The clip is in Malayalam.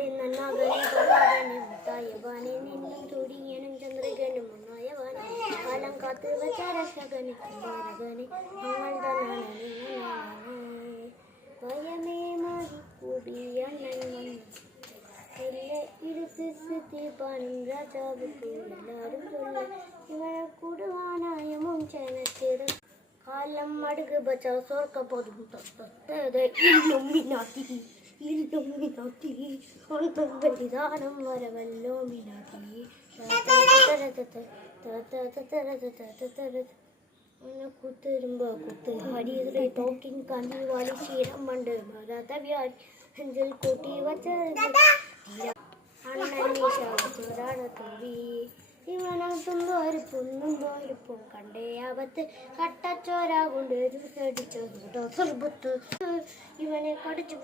നാടി നന്നാകനെ തൊഴാകനെ മുത്തായവാനെ നിന്നും തുടിയനും ചന്ദ്രികനും ഒന്നായവാനെ കാലം കാത്ത് വച്ച രക്ഷകനെ കുമാരകനെ ഞങ്ങൾ തന്നാണ് ഭയമേ മാറി കൂടിയണ്ണൻ ഇരുത്തിപ്പാനും രാജാവുക്ക് എല്ലാവരും ചൊല്ല ഇവനെ കൂടുവാനായ മുൻചേനച്ചേർ കാലം മടുക് ബച്ച സ്വർക്ക പതും ഇല്ലുമിനാത്തി ഇല്ലുമിനാത്തി ഒന്നും പരിധാനം വരവല്ലോ മിനാത്തി കുത്തിരുമ്പോ കുത്ത് ഹരിയുടെ ടോക്കിംഗ് കന്നി വാലി ക്ഷീരം പണ്ട് മരാത്ത വ്യാഴ് അഞ്ചൽ കൂട്ടി വച്ച അണ്ണീശാടത്തുമ്പി ഇവനത്തുമ്പോരിപ്പൊന്നും പോരിപ്പോ കണ്ടേ ആപത്ത് കട്ടച്ചോര കൊണ്ട് ജ്യൂസടിച്ചോ സർബത്ത് ഇവനെ കടിച്ചു